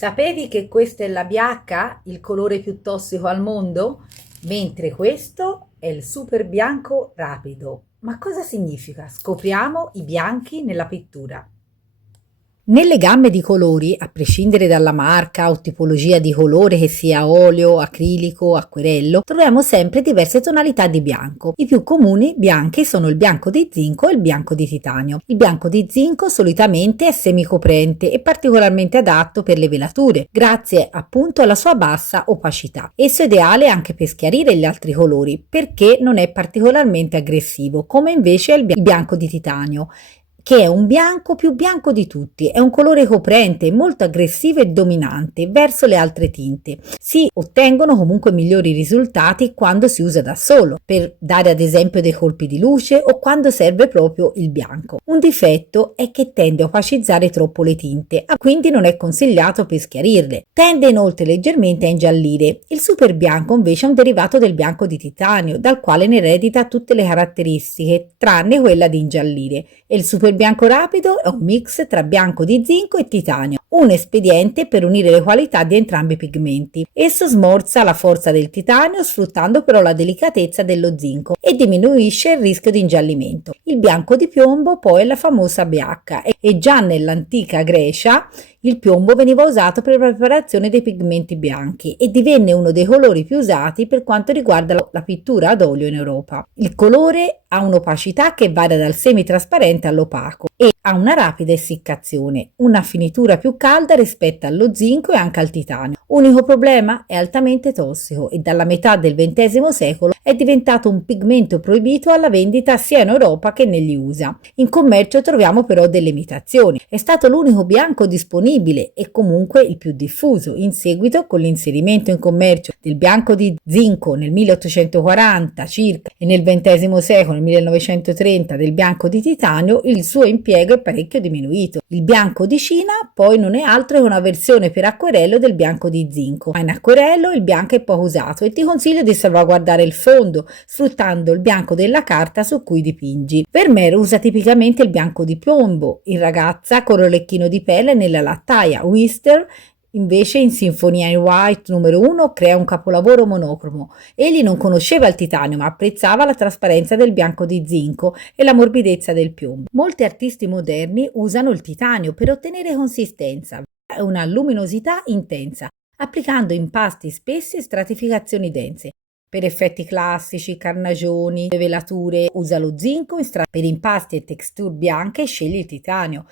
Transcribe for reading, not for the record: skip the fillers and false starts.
Sapevi che questo è l'ABH, il colore più tossico al mondo? Mentre questo è il super bianco rapido. Ma cosa significa? Scopriamo i bianchi nella pittura. Nelle gamme di colori, a prescindere dalla marca o tipologia di colore che sia olio, acrilico, acquerello, troviamo sempre diverse tonalità di bianco. I più comuni bianchi sono il bianco di zinco e il bianco di titanio. Il bianco di zinco solitamente è semicoprente e particolarmente adatto per le velature, grazie appunto alla sua bassa opacità. Esso è ideale anche per schiarire gli altri colori, perché non è particolarmente aggressivo, come invece è il bianco di titanio, che è un bianco più bianco di tutti, è un colore coprente, molto aggressivo e dominante verso le altre tinte. Si ottengono comunque migliori risultati quando si usa da solo, per dare ad esempio dei colpi di luce o quando serve proprio il bianco. Un difetto è che tende a opacizzare troppo le tinte, quindi non è consigliato per schiarirle. Tende inoltre leggermente a ingiallire. Il super bianco invece è un derivato del bianco di titanio, dal quale ne eredita tutte le caratteristiche, tranne quella di ingiallire, e il super bianco rapido è un mix tra bianco di zinco e titanio, un espediente per unire le qualità di entrambi i pigmenti. Esso smorza la forza del titanio sfruttando però la delicatezza dello zinco e diminuisce il rischio di ingiallimento. Il bianco di piombo poi è la famosa BH e già nell'antica Grecia il piombo veniva usato per la preparazione dei pigmenti bianchi e divenne uno dei colori più usati per quanto riguarda la pittura ad olio in Europa. Il colore ha un'opacità che varia dal semitrasparente all'opaco e ha una rapida essiccazione, una finitura più calda rispetto allo zinco e anche al titanio. Unico problema? È altamente tossico e dalla metà del XX secolo è diventato un pigmento proibito alla vendita sia in Europa che negli USA. In commercio troviamo però delle imitazioni. È stato l'unico bianco disponibile e comunque il più diffuso. In seguito, con l'inserimento in commercio del bianco di zinco nel 1840 circa e nel XX secolo, nel 1930, del bianco di titanio, il suo impiego è parecchio diminuito. Il bianco di Cina poi non è altro che una versione per acquerello del bianco di zinco, ma in acquerello il bianco è poco usato e ti consiglio di salvaguardare il fondo sfruttando il bianco della carta su cui dipingi. Vermeer usa tipicamente il bianco di piombo, in ragazza con l'orecchino di pelle nella lattaia. Whistler invece in Sinfonia in White numero 1 crea un capolavoro monocromo. Egli non conosceva il titanio ma apprezzava la trasparenza del bianco di zinco e la morbidezza del piombo. Molti artisti moderni usano il titanio per ottenere consistenza e una luminosità intensa, applicando impasti spessi e stratificazioni dense. Per effetti classici, carnagioni e velature usa lo zinco, per impasti e texture bianche scegli il titanio.